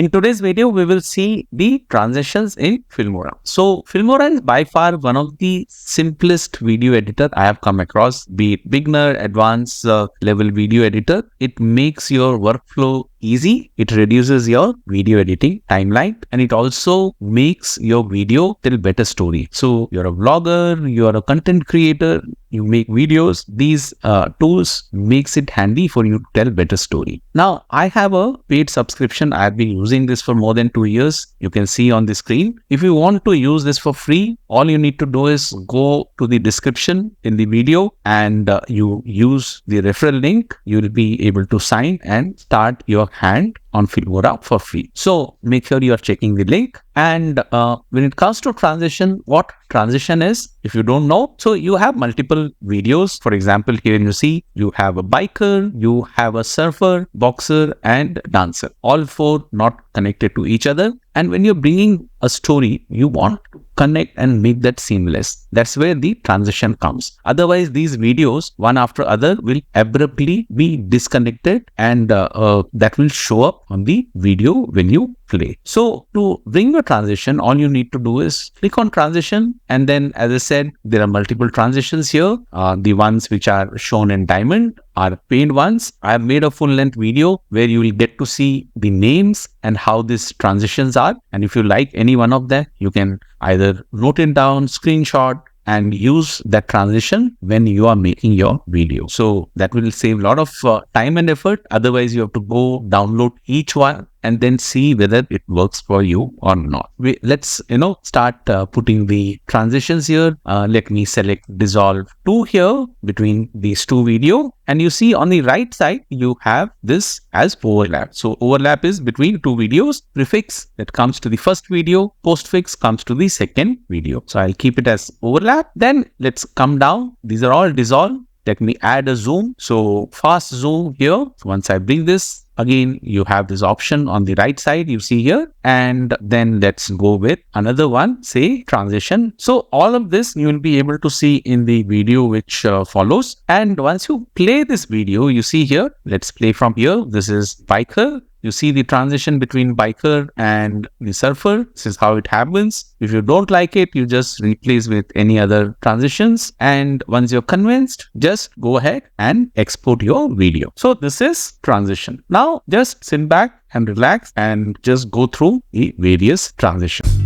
In today's video, we will see the transitions in Filmora. So Filmora is by far one of the simplest video editor I have come across, be it beginner, advanced level video editor. It makes your workflow easy. It reduces your video editing timeline, and it also makes your video tell better story. So you're a vlogger, you're a content creator, you make videos, these tools makes it handy for you to tell better story. Now, I have a paid subscription. I've been using this for more than 2 years. You can see on the screen. If you want to use this for free, all you need to do is go to the description in the video and you use the referral link. You will be able to sign and start your hand on Filmora for free. So make sure you are checking the link. And when it comes to transition, what transition is, if you don't know, so you have multiple videos. For example, here you see you have a biker, you have a surfer, boxer, and dancer. All four not connected to each other. And when you're bringing a story, you want to connect and make that seamless. That's where the transition comes. Otherwise, these videos, one after other, will abruptly be disconnected, and that will show up on the video when you play. So to bring a transition, all you need to do is click on transition, and then, as I said, there are multiple transitions here. The ones which are shown in diamond are paid ones. I have made a full length video where you will get to see the names and how these transitions are. And if you like any one of them, you can either note it down, screenshot, and use that transition when you are making your video. So that will save a lot of time and effort. Otherwise, you have to go download each one and then see whether it works for you or not. Let's start putting the transitions here. Let me select dissolve 2 here between these two video, and you see on the right side you have this as overlap. So overlap is between two videos. Prefix that comes to the first video, postfix comes to the second video. So I'll keep it as overlap. Then let's come down. These are all dissolve. Let me add a zoom. So fast zoom here. Once I bring this, again, you have this option on the right side, you see here. And then let's go with another one, say transition. So all of this you will be able to see in the video which follows. And once you play this video, you see here, let's play from here. This is biker. You see the transition between biker and the surfer. This is how it happens. If you don't like it, you just replace with any other transitions. And once you're convinced, just go ahead and export your video. So this is transition. Now just sit back and relax and just go through the various transitions.